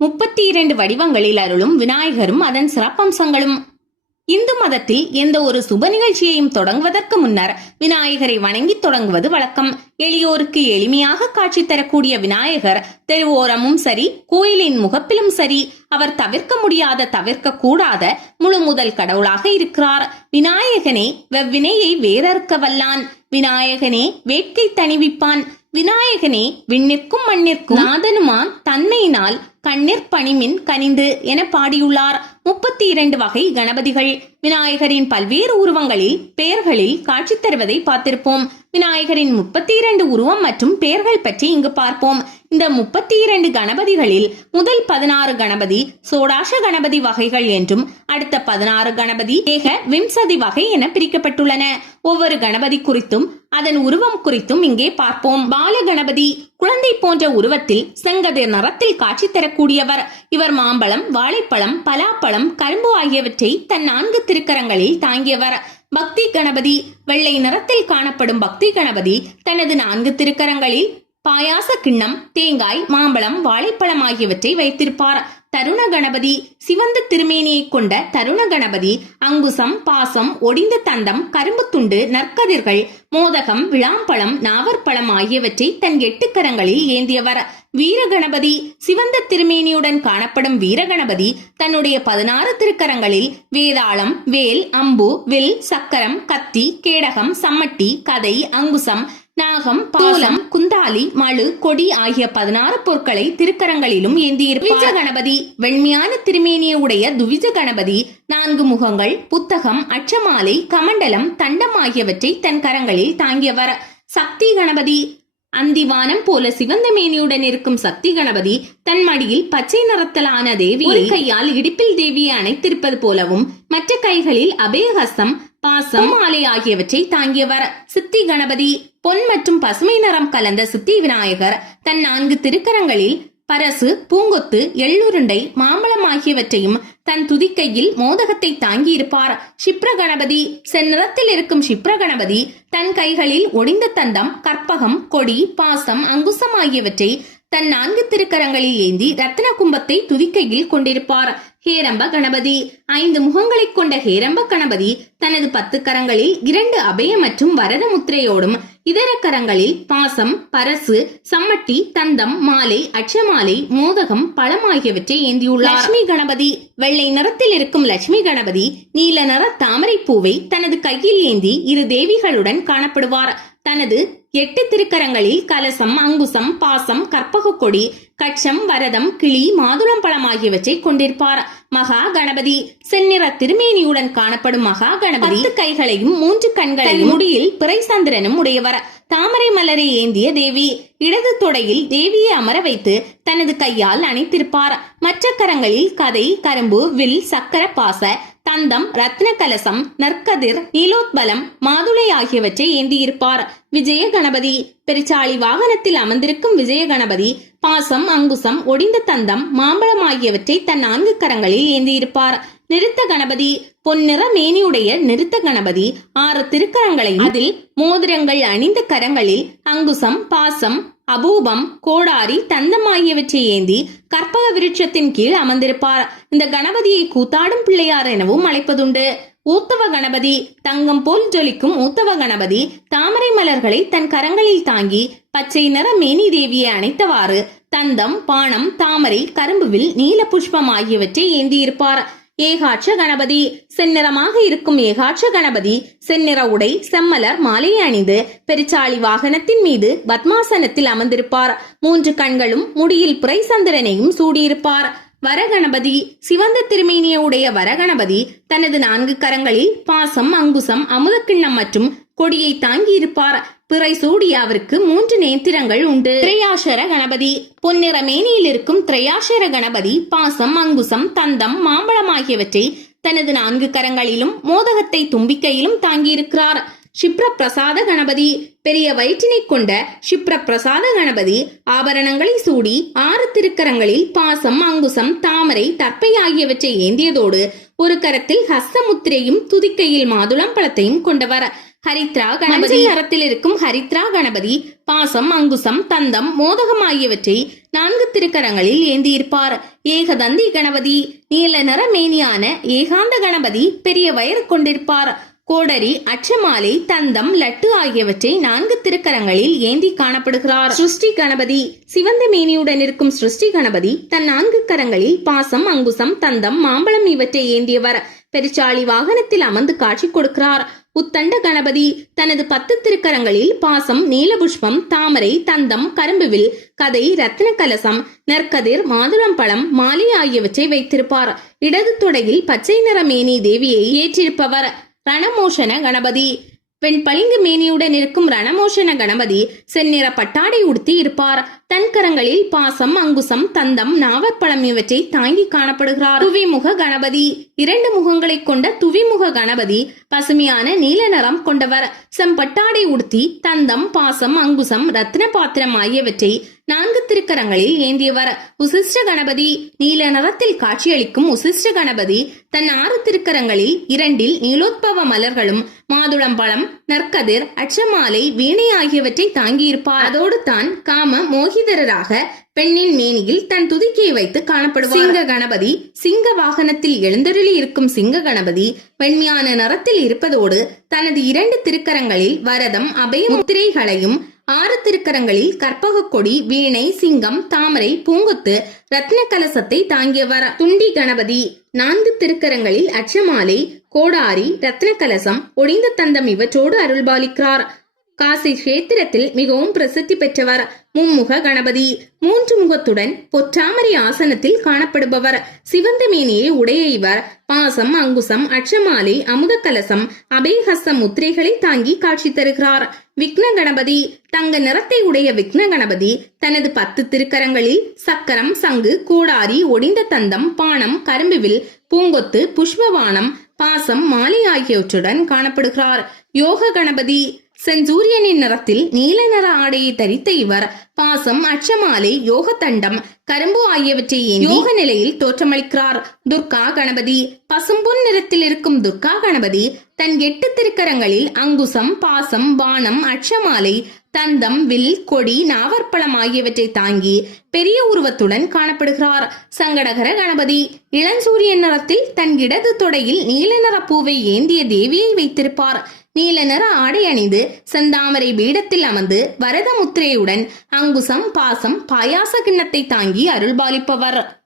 32 வடிவங்களில் அருளும் விநாயகரும் அதன் சிறப்பம்சங்களும். இந்து மதத்தில் எந்த ஒரு சுப நிகழ்ச்சியையும் தொடங்குவதற்கு முன்னர் விநாயகரை வணங்கி தொடங்குவது வழக்கம். எளியோருக்கு எளிமையாக காட்சி தரக்கூடிய விநாயகர் தெருவோரமும் சரி, கோயிலின் முகப்பிலும் சரி, அவர் தவிர்க்க முடியாத, தவிர்க்க கூடாத முழு முதல் கடவுளாக இருக்கிறார். விநாயகனே வெவ்வினையை வேறறுக்க வல்லான், விநாயகனே வேட்கை தணிவிப்பான், விநாயகனே விண்ணிற்கும் மண்ணிற்கும் நாதனுமான் தன்மையினால் கண்ணீர் பணிமின் கனிந்து என பாடியுள்ளார். 32 வகை கணபதிகள். விநாயகரின் பல்வேறு உருவங்களில் பெயர்களில் காட்சி தருவதை பார்த்திருப்போம். விநாயகரின் 32 உருவம் மற்றும் பெயர்கள் பற்றி இங்கு பார்ப்போம். இந்த 32 கணபதிகளில் முதல் 16 கணபதி சோடாச கணபதி வகைகள் என்றும், அடுத்த 16 கணபதி ஏக விம்சதி வகை என பிரிக்கப்பட்டுள்ளன. ஒவ்வொரு கணபதி குறித்தும் அதன் உருவம் குறித்தும் இங்கே பார்ப்போம். பால கணபதி குழந்தை போன்ற உருவத்தில் செங்கதிர் நிறத்தில் காட்சி தரக்கூடியவர். இவர் மாம்பழம், வாழைப்பழம், பலாப்பழம், கரும்பு ஆகியவற்றை தன் 4 திருக்கரங்களில் தாங்கியவர். பக்தி கணபதி வெள்ளை நிறத்தில் காணப்படும் பக்தி கணபதி தனது 4 திருக்கரங்களில் பாயாச கிண்ணம், தேங்காய், மாம்பழம், வாழைப்பழம் ஆகியவற்றை வைத்திருப்பார். தருண கணபதி சிவந்த திருமேனியை கொண்ட தருண கணபதி அங்குசம், பாசம், ஒடிந்த தந்தம், கரும்பு துண்டு, நற்கதிர்கள், மோதகம், விளாம்பழம், நாவற்பழம் ஆகியவற்றை தன் 8 கரங்களில் ஏந்தியவர். வீர கணபதி சிவந்த திருமேனியுடன் காணப்படும் வீரகணபதி தன்னுடைய 16 திருக்கரங்களில் வேதாளம், வேல், அம்பு, வில், சக்கரம், கத்தி, கேடகம், சம்மட்டி, கதை, அங்குசம், நாகம், பாலம், குந்தாலி, மழு, கொடி ஆகிய 16 பொருட்களை திருக்கரங்களிலும் ஏந்தியிருப்பார். கணபதி வெண்மையான திருமேனியை உடைய துவிஜ கணபதி 4 முகங்கள், புத்தகம், அச்சமாலை, கமண்டலம், தண்டம் ஆகியவற்றை தன் கரங்களில் தாங்கியவர். சக்தி கணபதி அந்திவானம் போல சிவந்த மேனியுடன் இருக்கும் சக்தி கணபதி தன் மடியில் பச்சை நிறத்தலான தேவி ஒரு கையால் இடுப்பில் தேவியை அணைத்திருப்பது போலவும், மற்ற கைகளில் அபயஹஸ்தம், பாசம், மாலை ஆகியவற்றை தாங்கியவர். சித்தி கணபதி பொன் மற்றும் பசுமை நிறம் கலந்த சித்தி விநாயகர் தன் 4 திருக்கரங்களில் பரசு, பூங்கொத்து, எள்ளுருண்டை, மாம்பழம் ஆகியவற்றையும் தன் துதிக்கையில் மோதகத்தை தாங்கி இருப்பார். ஷிப்ர கணபதி செந்நிறத்தில் இருக்கும் ஷிப்ர கணபதி தன் கைகளில் ஒடிந்த தந்தம், கற்பகம், கொடி, பாசம், அங்குசம் ஆகியவற்றை தன் 4 திருக்கரங்களில் ஏந்தி ரத்ன கும்பத்தை துதிக்கையில் கொண்டிருப்பார். ஹேரம்ப கணபதி 5 முகங்களை கொண்ட ஹேரம்ப கணபதி தனது 10 கரங்களில் 2 அபய மற்றும் வரத முத்திரையோடும், இதர கரங்களில் பாசம், பரசு, சம்மட்டி, தந்தம், மாலை, அச்சமாலை, மோதகம், பழம் ஆகியவற்றை ஏந்தியுள்ளார். லட்சுமி கணபதி வெள்ளை நிறத்தில் இருக்கும் லட்சுமி கணபதி நீல நிற தாமரை பூவை தனது கையில் ஏந்தி 2 தேவிகளுடன் காணப்படுவார். தனது 8 திருக்கரங்களில் கலசம், அங்குசம், பாசம், கற்பக கொடி, கட்சம், வரதம், கிளி, மாதுளம் பழம் ஆகியவற்றை கொண்டிருப்பார். மகா கணபதி செந்நிற திருமேனியுடன் காணப்படும் மகா கணபதி 10 கைகளையும் 3 கண்களையும் முடியில் பிறை சந்திரனும் உடையவர். தாமரை மலரை ஏந்திய தேவி இடது தொடையில் தேவியை அமர வைத்து தனது கையால் அணைத்திருப்பார். மற்ற கரங்களில் கதை, கரும்பு, வில், சக்கர, பாச, தந்தம், ரத்ன கலசம், நற்கதிர், நீலோத்பலம், மாதுளை ஆகியவற்றை ஏந்தியிருப்பார். விஜய கணபதி பெருச்சாளி வாகனத்தில் அமர்ந்திருக்கும் விஜய கணபதி பாசம், அங்குசம், ஒடிந்த தந்தம், மாம்பழம் ஆகியவற்றை தன் 4 கரங்களில் ஏந்தியிருப்பார். நிறுத்த கணபதி பொன்னிற மேனியுடைய நிறுத்த கணபதி 6 திருக்கரங்களையும் அதில் மோதிரங்கள் அணிந்த கரங்களில் அங்குசம், பாசம், அபூபம், கோடாரி, தந்தம் ஆகியவற்றை ஏந்தி கற்பக விருட்சத்தின் கீழ் அமர்ந்திருப்பார். இந்த கணபதியை கூத்தாடும் பிள்ளையார் எனவும் அழைப்பதுண்டு. ஊத்தவ கணபதி தங்கம் போல் ஜொலிக்கும் ஊத்தவ கணபதி தாமரை மலர்களை தன் கரங்களில் தாங்கி பச்சை நிற மேனி தேவியை அணைத்தவாறு தந்தம், பானம், தாமரை, கரும்புவில், நீல புஷ்பம் ஆகியவற்றை ஏந்தியிருப்பார். ஏகாட்ச கணபதி செந்நிறமாக இருக்கும் ஏகாட்ச கணபதி செந்நிற உடை, செம்மலர் மாலையை அணிந்து பெருச்சாளி வாகனத்தின் மீது பத்மாசனத்தில் அமர்ந்திருப்பார். 3 கண்களும் முடியில் பிறை சந்திரனையும் சூடியிருப்பார். வரகணபதி சிவந்த திருமேனியுடைய வரகணபதி தனது 4 கரங்களில் பாசம், அங்குசம், அமுதக்கிண்ணம் மற்றும் கொடியை தாங்கி இருப்பார். பிறை சூடிய அவருக்கு 3 நேத்திரங்கள் உண்டு. திரையாசர கணபதி பொன்னிற மேனியில் இருக்கும் திரையாசர கணபதி பாசம், அங்குசம், தந்தம், மாம்பழம் ஆகியவற்றை தனது 4 கரங்களிலும் மோதகத்தை தும்பிக்கையிலும் தாங்கியிருக்கிறார். ஷிப்ர பிரசாத கணபதி பெரிய வயிற்றினை கொண்ட ஷிப்ர பிரசாத கணபதி ஆபரணங்களை சூடி 6 திருக்கரங்களில் பாசம், அங்குசம், தாமரை, தர்ப்பை ஆகியவற்றை ஏந்தியதோடு ஒரு கரத்தில் ஹஸ்தமுத்திரையும் துதிக்கையில் மாதுளம் பழத்தையும் கொண்டவர். ஹரித்ரா கணபதி நிறத்தில் இருக்கும் ஹரித்ரா கணபதி பாசம், அங்குசம், தந்தம், மோதகம் ஆகியவற்றை 4 திருக்கரங்களில் ஏந்தியிருப்பார். ஏகதந்தி கணபதி நீல நிற மேனியான ஏகாந்த கணபதி பெரிய வயறு கொண்டிருப்பார். கோடரி, அச்சமாலை, தந்தம், லட்டு ஆகியவற்றை 4 திருக்கரங்களில் ஏந்தி காணப்படுகிறார். சிருஷ்டி கணபதி சிவந்த மேனியுடன் இருக்கும் சிருஷ்டி கணபதி தன் 4 கரங்களில் பாசம், அங்குசம், தந்தம், மாம்பழம் இவற்றை ஏந்தியவர். பெருச்சாளி வாகனத்தில் அமர்ந்து காட்சி கொடுக்கிறார். உத்தண்ட கணபதி தனது 10 திருக்கரங்களில் பாசம், நீலபுஷ்பம், தாமரை, தந்தம், கரும்புவில், கதை, ரத்ன கலசம், நற்கதிர், மாதுளம்பழம், மாலை ஆகியவற்றை வைத்திருப்பார். இடது தொடையில் பச்சை நிற மேனி தேவியை ஏற்றிருப்பவர். ரணமோஷன கணபதி பெண் பளிங்கு மேனியுடன் இருக்கும் ரணமோஷன கணபதி செந்நிற பட்டாடை உடுத்தி இருப்பார். தன் கரங்களில் பாசம், அங்குசம், தந்தம், நாவற்பழம் இவற்றை தாங்கி காணப்படுகிறார். துவிமுக கணபதி 2 முகங்களை கொண்ட துவிமுக கணபதி பசுமையான நீல நிறம் கொண்டவர். செம்பட்டாடை உடுத்தி தந்தம், பாசம், அங்குசம், ரத்ன பாத்திரம் ஆகியவற்றை 4 திருக்கரங்களில் ஏந்தியவர். உசிஷ்ட கணபதி நீல நிறத்தில் காட்சியளிக்கும் உசிஷ்ட கணபதி தன் 6 திருக்கரங்களில் 2 நீலோத்பவ மலர்களும், மாதுளம்பழம், நற்கதிர், அச்சமாலை, வீணை ஆகியவற்றை தாங்கியிருப்பார். அதோடு தான் காம மோகிதராக பெண்ணின் மேனியில் தன் துதிக்கையை வைத்து காணப்படுவார். சிங்க கணபதி சிங்க வாகனத்தில் எழுந்தருளி இருக்கும் சிங்க கணபதி வெண்மையான நிறத்தில் இருப்பதோடு தனது 2 திருக்கரங்களில் வரதம், அபய முத்திரைகளையும் 6 திருக்கரங்களில் கற்பக கொடி, வீணை, சிங்கம், தாமரை, பூங்கொத்து, ரத்ன கலசத்தை தாங்கியவர். துண்டி கணபதி 4 திருக்கரங்களில் அச்சமாலை, கோடாரி, ரத்ன கலசம், ஒடிந்த தந்தம் இவற்றோடு அருள்பாலிக்கிறார். காசி கஷேத்திரத்தில் மிகவும் பிரசித்தி பெற்றவர். மும்முக கணபதி 3 முகத்துடன் பொற்றாமரை ஆசனத்தில் காணப்படுபவர். சிவந்த மேனியை உடைய இவர் பாசம், அங்குசம், அச்சமாலை, அமுத கலசம், அபயஹஸ்த முத்திரைகளை தாங்கி காட்சி தருகிறார். விக்ன கணபதி தங்க நிறத்தை உடைய விக்ன கணபதி தனது 10 திருக்கரங்களில் சக்கரம், சங்கு, கோடாரி, ஒடிந்த தந்தம், பானம், கரும்புவில், பூங்கொத்து, புஷ்பவானம், பாசம், மாலை ஆகியவற்றுடன் காணப்படுகிறார். யோக கணபதி செஞ்சூரியனின் நிறத்தில் நீல நிற ஆடையை தரித்த இவர் பாசம், அச்சமாலை, யோக தண்டம், கரும்பு ஆகியவற்றை யோக நிலையில் தோற்றமளிக்கிறார். துர்கா கணபதி பசும்பொன் நிறத்தில் இருக்கும் துர்கா கணபதி தன் 8 திருக்கரங்களில் அங்குசம், பாசம், பானம், அச்சமாலை, தந்தம், வில், கொடி, நாவற்பழம் ஆகியவற்றை தாங்கி பெரிய உருவத்துடன் காணப்படுகிறார். சங்கடகர கணபதி இளஞ்சூரியன் நிறத்தில் தன் இடது தொடையில் நீல நிற பூவை ஏந்திய தேவியை வைத்திருப்பார். நீல நிற ஆடை அணிந்து செந்தாமரை பீடத்தில் அமர்ந்து வரத முத்திரையுடன் அங்குசம், பாசம், பாயாச கிண்ணத்தை தாங்கி அருள்பாலிப்பவர்.